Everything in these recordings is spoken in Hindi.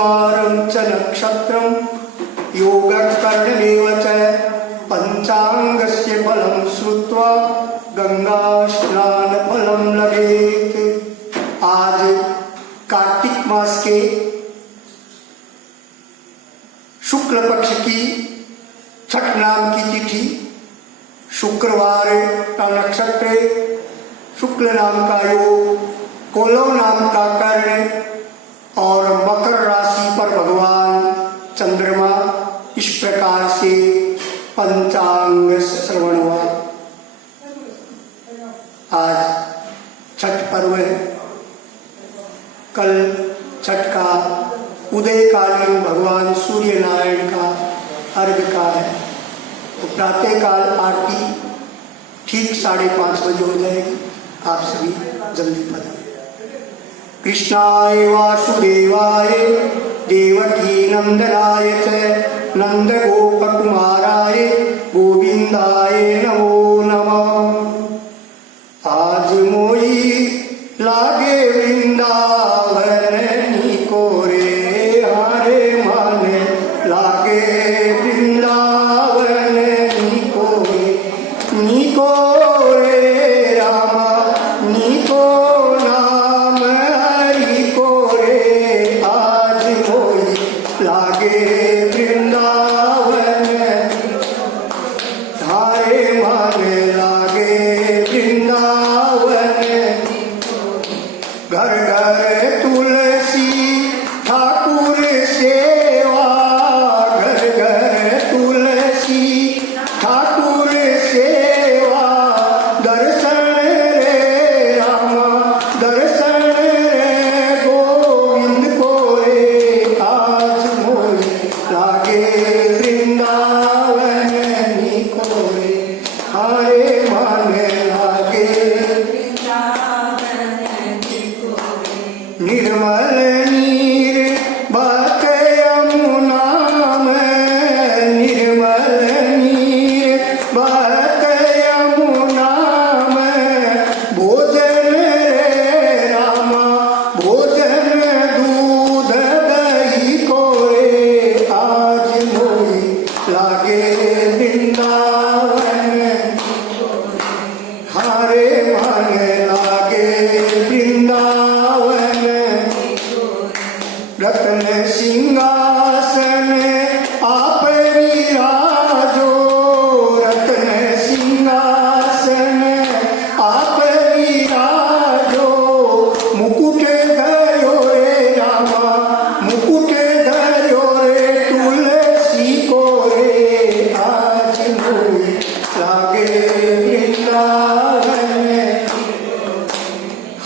वारं च नक्षत्रं योगकरणमेव च पंचांगस्य फलं श्रुत्वा गंगा स्नान फलं लभेत। आज कार्तिक मास के शुक्ल पक्ष की छठ नाम की तिथि, शुक्रवार का नक्षत्र, शुक्ल नाम का योग, कोलव नाम का कर्ण और मकर राशि पर भगवान चंद्रमा, इस प्रकार से पंचांग श्रवण हुआ। आज छठ पर्व है। कल छठ का उदयकालीन भगवान सूर्य नारायण का अर्घ का है, तो प्रातःकाल आरती ठीक 5:30 बजे हो जाएगी। आप सभी जल्दी पधारें। कृष्णाय वासुदेवाय देवकी नंदनाय च नंद गोप कुमाराय गोविंदाय नमो नमः। आज मोई लागे वृंदावन नीको रे, हरे मन लागे वृंदावन नीको रे रामा नीको नाम हरि को रे। आज मोई लागे वृंदावन, हरे मन लागे वृंदावन। घर घर तुलसी ठाकुर सेवा, घर घर तुलसी ठाकुर सेवा। दर्शन रे रामा दर्शन रे गोविंद को रे। आज मोई लागे वृंदावन नीको रे, हरे मन लागे निर्मल नीर बहत यमुना में, निर्मल नीर बहत यमुना में। भोजन रे रामा भोजन दूध दही को रे। आज मोई लागे वृंदावन, हरे मन लागे वृंदावन। रत्न सिंहासन आप विराजो, रत्न सिंहासन आप विराजो। मुकुट धरो रे रामा मुकुट धरो रे तुलसी को रे। आज मोई लागे वृंदावन,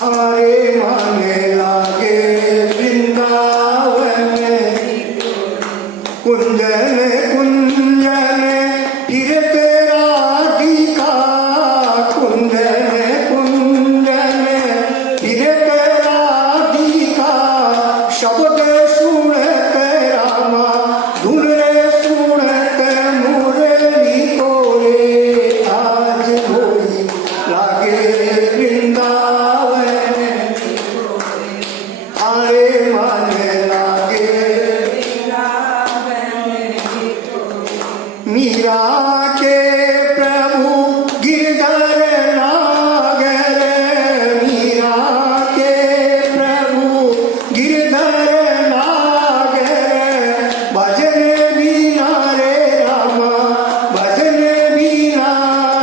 हरे मन लागे वृंदावन। कुंजन कुंजन फिरत राधिका, कुंजन कुंजन फिरत राधिका। शब्द सुनत रामा धुन रे सुनत मुरली को रे। आज मोई लागे वृंदावन, हरे मन लागे। मीरा के प्रभु गिरधर नागर, मीरा के प्रभु गिरधर नागर। भजन बिना रे रामा भजन बिना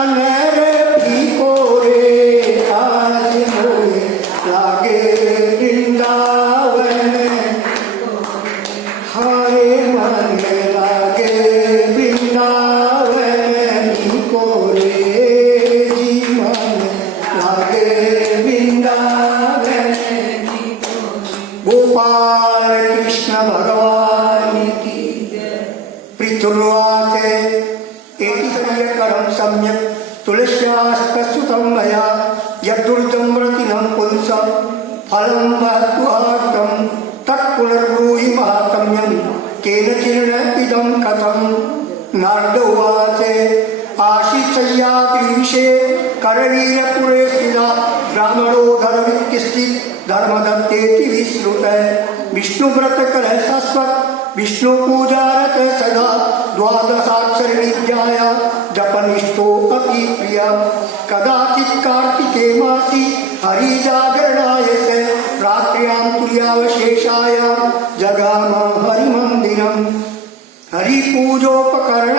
नर फीको रे। आज मोई लागे वृंदावन, हरे मन लागे वृंदावन नीको रे। जी मन लागे वृंदावन। गोपाल कृष्ण भगवान की पृथुर्वाच एतिकर्म सम्यक तुलस्यास्तुतं मया यदुर्जम्रतिनं पुंस फलं महत्वार्थं तत्पुनर्ब्रूहि महात्म्यं केनचिन्न इदं कथं। नारद उवाच आशीचय्याद्रिविषे करवीरपुरे स्थिता ब्राह्मणो धर्मवित्तिस्ति धर्मदत्तेति विश्रुतः। विष्णु व्रत कर शाश्वत विष्णु पूजा रत सदा द्वादशाक्षर विद्याया जपनिष्ठो अपि प्रिय कदाचित् कार्तिके मासि हरि जागरणाय स रात्र्यां तुर्यावशेषायां जगाम हरिमन्दिरम् हरिपूजोपकरण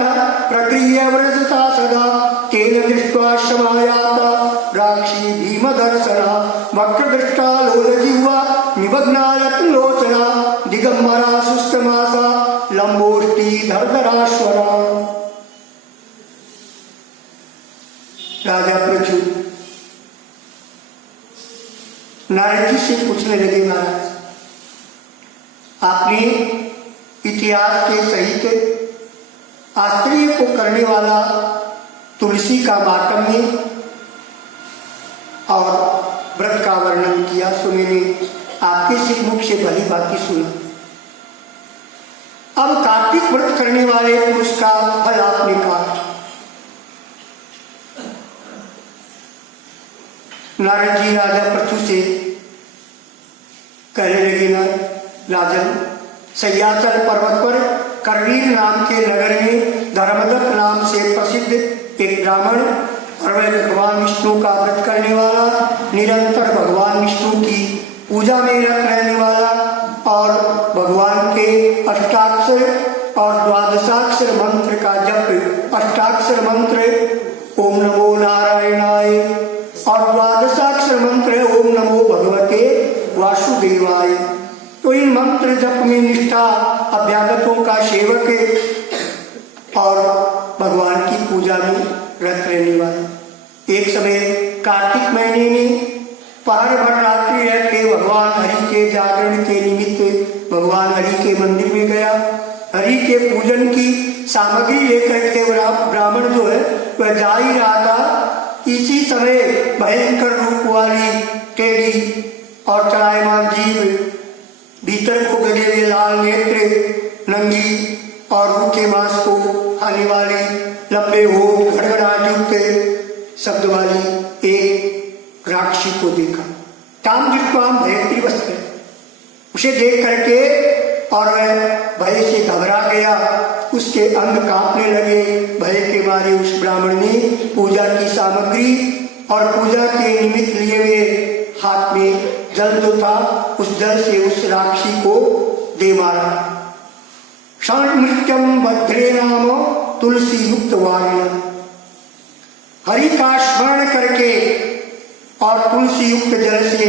प्रक्रिय व्रजता सदा तेन दृष्ट्वा समायाता राक्षी भीमदर्शना वक्रदृष्टा लोलजिह्वा निमग्नायत लोचना दिगंबरा शुष्कमासा लंबोष्टी धरधराश्वरा। राजा पृथु नारद जी से पूछने लगे, महाराज आपने इतिहास के सहित आश्चर्य को करने वाला तुलसी का मातम्य और व्रत का वर्णन किया, सो मैंने आपके सिख मुख से भली बातें सुना। अब कार्तिक व्रत करने वाले पुरुष का फल आपने कहा। नारद जी राजा पृथु से कहने लगे, राजन सह्याचल पर्वत पर करवीर नाम के नगर में धर्मदत्त नाम से प्रसिद्ध एक ब्राह्मण और वह भगवान विष्णु का व्रत करने वाला, निरंतर भगवान विष्णु की पूजा में रत रहने वाला और भगवान के अष्टाक्षर और द्वादशाक्षर मंत्र का जप, अष्टाक्षर मंत्र ओम नमो नारायणाय और द्वादशाक्षर मंत्र ओम नमो भगवते वासुदेवाय। तो इन मंत्र जप में निष्ठा, अभ्यागतों का सेवक और भगवान की पूजा में रत रहने वाला। एक समय कार्तिक महीने में पहर भर रात्रि रह के भगवान हरि के जागरण के निमित्त भगवान हरि के मंदिर में गया। हरि के पूजन की सामग्री लेकर के ब्राह्मण जो है वह जा ही रहा था। इसी समय भयंकर रूप वाली टेढ़ी और चढ़ायमान जीव, भीतर को गले हुए लाल नेत्र, नंगी और रूखे मांस को खाने वाली, लंबे होठ, गड़गड़ाहट युक्त शब्द वाली एक राक्षसी को देखा। ताम जित्वाम भयत्री वस्त्र, उसे देख करके और वह भय से घबरा गया, उसके अंग कांपने लगे। भय के मारे उस ब्राह्मण ने पूजा की सामग्री और पूजा के निमित्त लिए हुए हाथ में जल जो था उस जल से उस राक्षसी को दे मारा। क्षण मृत्यम भद्रे नाम तुलसी युक्त वारिण, हरि का स्मरण करके और तुलसी युक्त जल से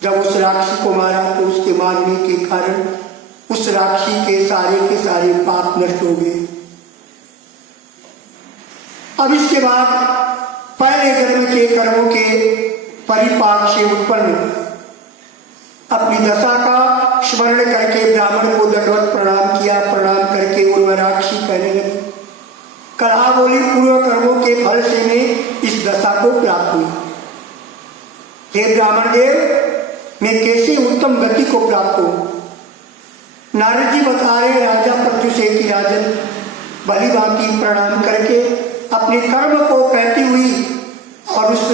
जब उस राक्षसी को मारा तो उसके मारने के कारण उस राक्षसी के सारे पाप नष्ट हो गए। अब इसके बाद पहले जन्म के कर्मों के परिपाक से उत्पन्न अपनी दशा का स्मरण करके ब्राह्मण को दंडवत प्रणाम किया। प्रणाम करके वह राक्षसी कहने लगी, कलहा बोली, पूर्व कर्मों के फल से मैं इस दशा को प्राप्त हुई। हे ब्राह्मण देव, मैं कैसे उत्तम गति को प्राप्त हूं? नारद जी बता रहे राजा पृथु से कि राजन, भली भांति प्रणाम करके अपने कर्म को कहती हुई और उस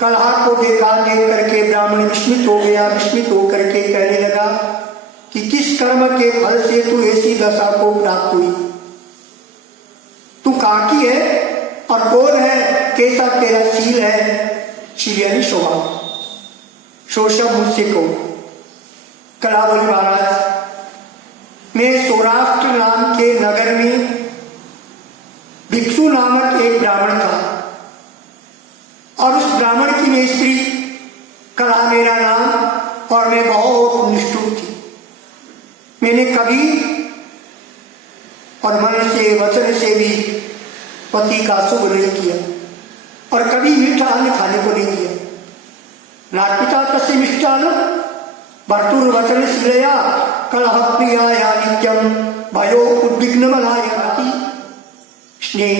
कलहा को देख करके ब्राह्मण विस्मित हो गया। विस्मित होकर के कहने लगा कि किस कर्म के फल से तू ऐसी दशा को प्राप्त हुई? तू कहाँ की है और कौन है? कैसा तेरा शील है? शील यानी स्वभाव। शोषब मुझसे को कलहा बोली, महाराज मैं सौराष्ट्र नाम के नगर में भिक्षु नामक एक ब्राह्मण था और उस ब्राह्मण की मैं स्त्री कलहा मेरा नाम और मैं बहुत निष्ठुर थी। मैंने कभी और मन से वचन से भी पति का शुभ नहीं किया और कभी मीठा अन्न खाने को नहीं किया। नापिता तस्य मिष्टान भर्तुर वचन श्रेया कलह प्रिया नित्यम भयो उद्विग्न मनायाति। स्नेह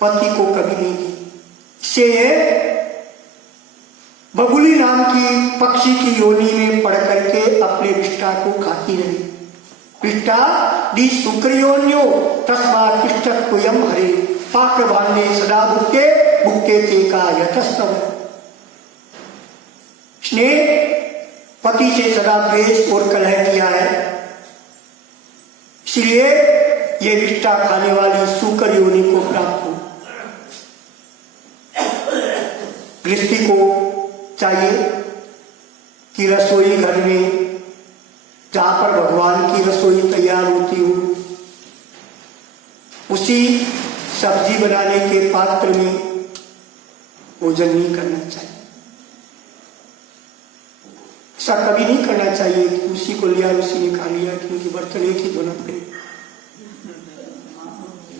पति को कभी नहीं दी। इससे बबुली नाम की पक्षी की योनि में पड़ करके अपने विष्ठा को खाती रही। विष्ठा दी शुक्रियोन्यो तस्मा तिष्ठत कुयम हरे पाक्र भान्य सदा भुक्ते भुक्ते ते का यथस्तव। स्नेह पति से सदा द्वेष और कलह किया है, इसलिए ये विष्ठा खाने वाली सूकर योनि को प्राप्त हो। गृहस्थी को चाहिए कि रसोई घर में जहां पर भगवान की रसोई तैयार होती हो, उसी सब्जी बनाने के पात्र में भोजन नहीं करना चाहिए। ऐसा कभी नहीं करना चाहिए कि उसी को लिया उसी ने खा लिया, क्योंकि बर्तन एक ही धोना पड़ेगा।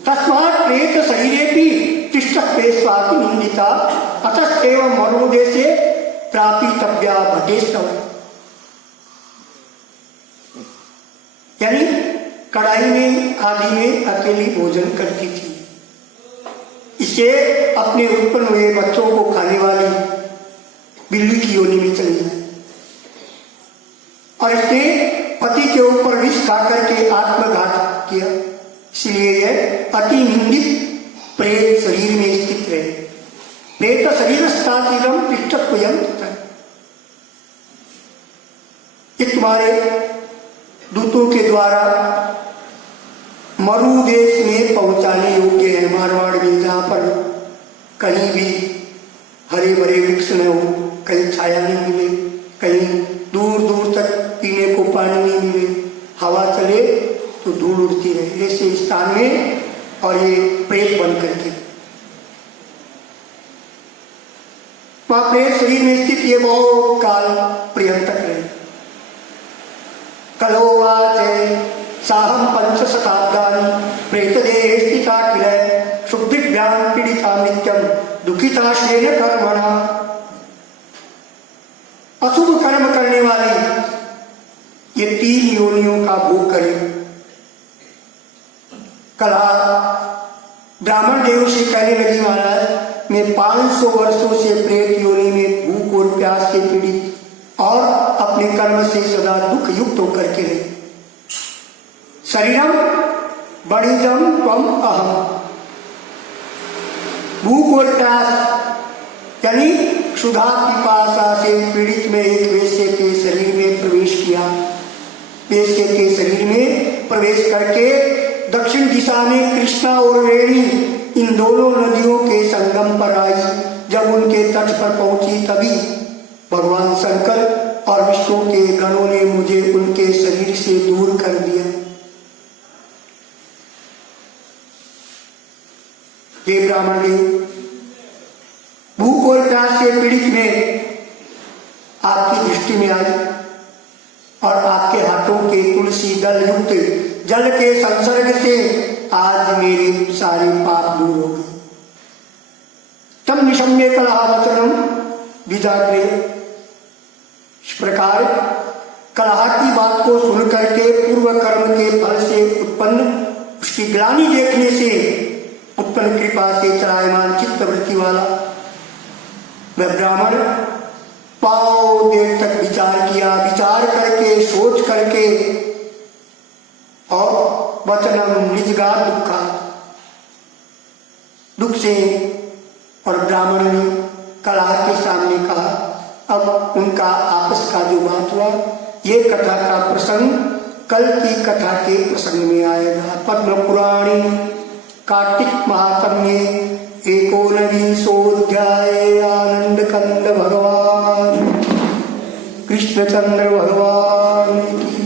तस्मात् प्रेत शरीरेपि तिष्ठते स्वाति निंदिता अतस्तेव मरोदेशे प्रापितव्या भटेस्तव। यानी कढ़ाई में आदि में अकेली भोजन करती थी, इसे अपने उत्पन्न हुए बच्चों को खाने वाली बिल्ली की योनि में चली जाए, और इसने पति के ऊपर विष खा करके आत्मघात किया। इसलिए यह अति निंदित प्रेत शरीर में स्थित रहे। प्रेत शरीर स्थातिरम पृष्ठत्वयं तथा। ये तुम्हारे दूतों के द्वारा मरु देश में पहुंचाने योग्य है, मारवाड़ में, जहां पर कहीं भी हरे भरे वृक्ष न हो, कहीं छाया नहीं मिले, कहीं दूर दूर तक पीने को पानी नहीं मिले, हवा चले तो धूल उड़ती रहे, ऐसे स्थान में और ये प्रेत बन करके वहां प्रेत शरीर में स्थित ये बहुत काल पर्यंतक रहे। कलोवाचे साहम पंच शताब्दानि प्रेतदेहे स्थिता किल शुद्धिभ्यां पीडिता नित्यं दुखिता श्रेण कर्मणा। अशुभ कर्म करने वाली ये 3 योनियों का भोग करे। कला ब्राह्मण देव से कहने लगी, महाराज मैं 500 वर्षों से प्रेत योनि में भूख और प्यास से पीड़ित और अपने कर्म से सदा दुख युक्त होकर के रही। शरीरम बणिजम त्वम अहम। भूख और प्यास यानी क्षुधा पिपासा से पीड़ित में एक वेश्य के शरीर में प्रवेश किया। वेश्य के शरीर में प्रवेश करके दक्षिण दिशा में कृष्णा और वेणी इन दोनों नदियों के संगम पर आई। जब उनके तट पर पहुंची तभी भगवान शंकर और विष्णु के गणों ने मुझे उनके शरीर से दूर कर दिया। हे ब्राह्मण देव, भूख और प्यास से पीड़ित में आपकी दृष्टि में आई और आपके हाथों के तुलसी दल युक्त जल के संसर्ग से आज मेरे सारे पाप दूर हो गए। तम निशम्य कलहावचनम विजाग्रे। इस प्रकार कलह की बात को सुन करके पूर्व कर्म के फल से उत्पन्न उसकी ग्लानि देखने से उत्पन्न कृपा से चलायमान चित्त वृत्ति वाला वह ब्राह्मण पाव देर तक विचार किया। विचार करके सोच करके और वचनम निजगा दुखा, दुख से और ब्राह्मण ने कलह के सामने कहा। अब उनका आपस का जो बात हुआ, ये कथा का प्रसंग कल की कथा के प्रसंग में आएगा। पद्म पुराणी कार्तिक महात्म्य 19वाध्याय। आनंद कंद भगवान कृष्णचंद्र भगवान की।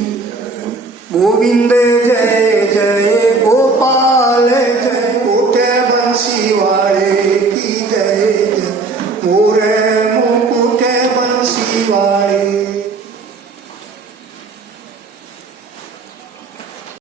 गोविंद जय जय गोपाल जय, कोटे बंसी वाले की जय जय, मोरे मुकुटे बंसी वाले।